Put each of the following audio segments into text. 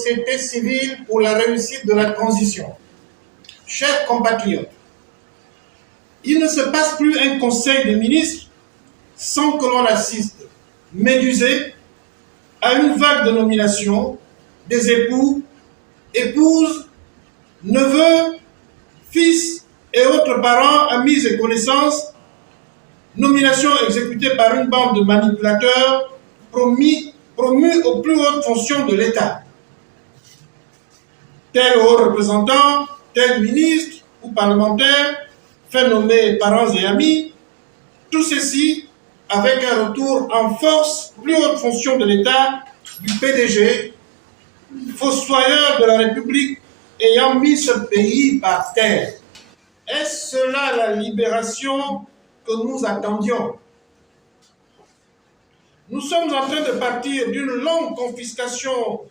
société civile pour la réussite de la transition. Chers compatriotes, il ne se passe plus un conseil des ministres sans que l'on assiste, médusé, à une vague de nominations des époux, épouses, neveux, fils et autres parents, amis et connaissances, nominations exécutées par une bande de manipulateurs promus aux plus hautes fonctions de l'État. Tel haut représentant, tel ministre ou parlementaire, fait nommer parents et amis, tout ceci avec un retour en force, plus haute fonction de l'État, du PDG, fossoyeur de la République ayant mis ce pays par terre. Est-ce cela la libération que nous attendions? Nous sommes en train de partir d'une longue confiscation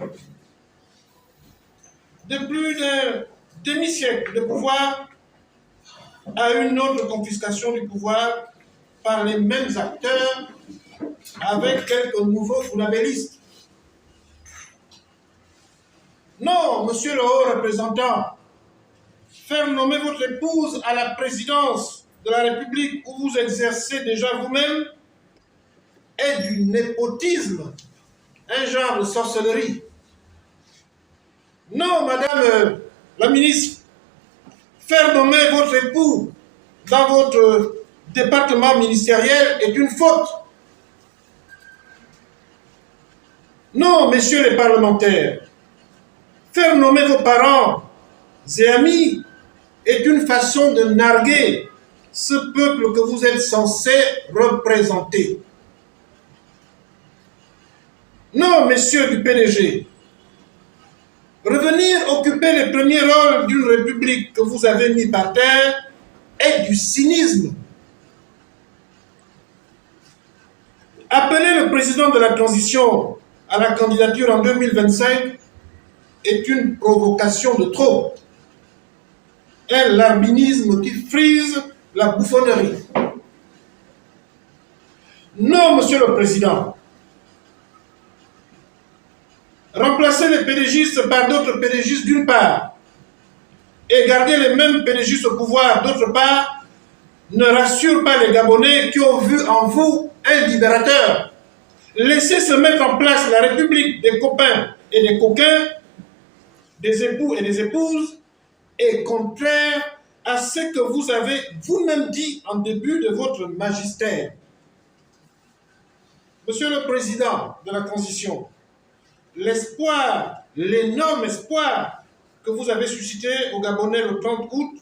de plus d'un demi-siècle de pouvoir à une autre confiscation du pouvoir par les mêmes acteurs avec quelques nouveaux foulabellistes. Non, monsieur le haut représentant, faire nommer votre épouse à la présidence de la République où vous exercez déjà vous-même est du népotisme, un genre de sorcellerie. Non, madame la ministre, faire nommer votre époux dans votre département ministériel est une faute. Non, messieurs les parlementaires, faire nommer vos parents et amis est une façon de narguer ce peuple que vous êtes censé représenter. Non, messieurs du PDG, revenir occuper les premiers rôles d'une république que vous avez mis par terre est du cynisme. Appeler le président de la transition à la candidature en 2025 est une provocation de trop. Un larbinisme qui frise la bouffonnerie. Non, monsieur le président. Remplacer les pédégistes par d'autres pédégistes d'une part et garder les mêmes pédégistes au pouvoir d'autre part ne rassure pas les Gabonais qui ont vu en vous un libérateur. Laissez se mettre en place la République des copains et des coquins, des époux et des épouses, est contraire à ce que vous avez vous-même dit en début de votre magistère. Monsieur le Président de la Transition, l'espoir, l'énorme espoir que vous avez suscité au Gabonais le 30 août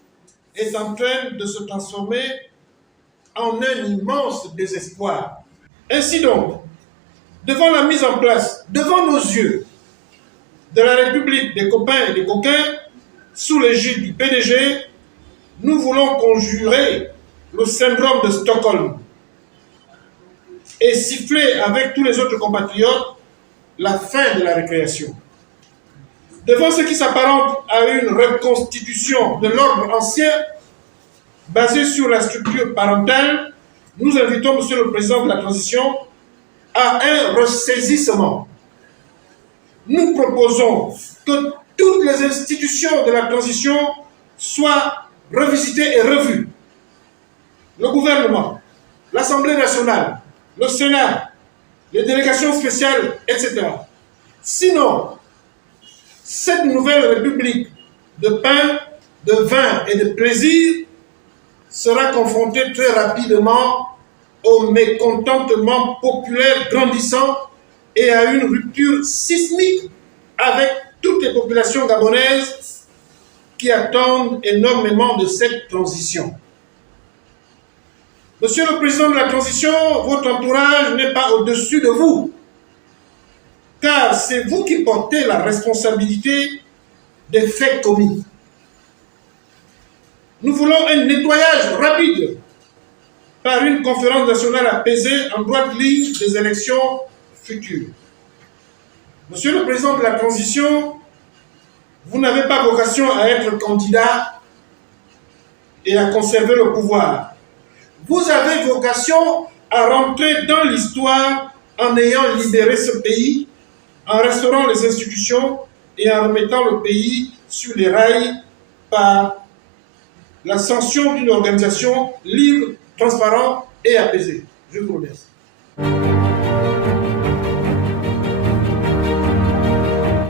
est en train de se transformer en un immense désespoir. Ainsi donc, devant la mise en place, devant nos yeux, de la République des copains et des coquins, sous l'égide du PDG, nous voulons conjurer le syndrome de Stockholm et siffler avec tous les autres compatriotes la fin de la récréation. Devant ce qui s'apparente à une reconstitution de l'ordre ancien, basée sur la structure parentale, nous invitons Monsieur le Président de la Transition à un ressaisissement. Nous proposons que toutes les institutions de la transition soient revisitées et revues. Le gouvernement, l'Assemblée nationale, le Sénat, les délégations spéciales, etc. Sinon, cette nouvelle république de pain, de vin et de plaisir sera confrontée très rapidement au mécontentement populaire grandissant et à une rupture sismique avec toutes les populations gabonaises qui attendent énormément de cette transition. Monsieur le Président de la Transition, votre entourage n'est pas au-dessus de vous, car c'est vous qui portez la responsabilité des faits commis. Nous voulons un nettoyage rapide par une conférence nationale apaisée en droite ligne des élections futures. Monsieur le Président de la Transition, vous n'avez pas vocation à être candidat et à conserver le pouvoir. Vous avez vocation à rentrer dans l'histoire en ayant libéré ce pays, en restaurant les institutions et en remettant le pays sur les rails par la sanction d'une organisation libre, transparente et apaisée. Je vous remercie.